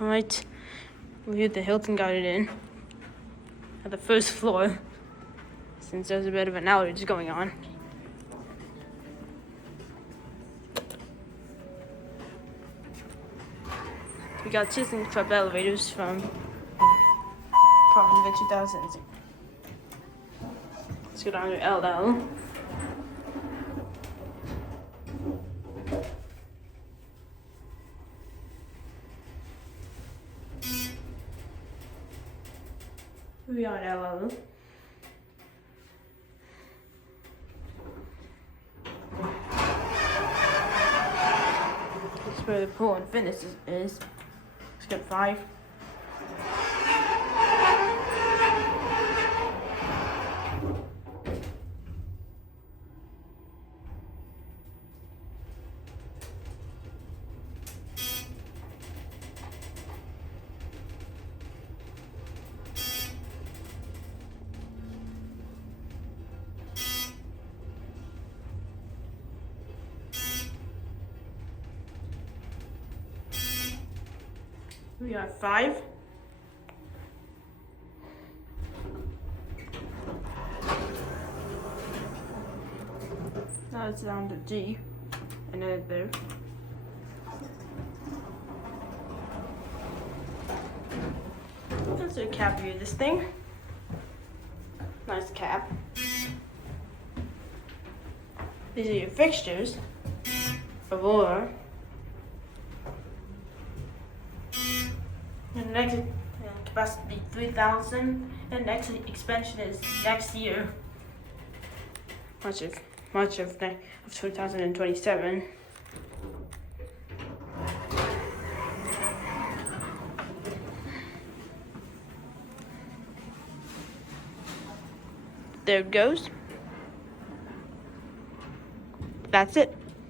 Alright, we hit the Hilton got it in at the first floor since there's a bit of an outage going on. We got Thyssenkrupp elevators from probably the 2000s. Let's go down to LL. We are at LL. This is where the pool and fitness is. Let's get 5. We got 5. Now it's down to G, and then there. That's a cap view of this thing. Nice cap. These are your fixtures. Aurora. And next capacity 3,000, and next expansion is next year. March of 2027. There it goes. That's it.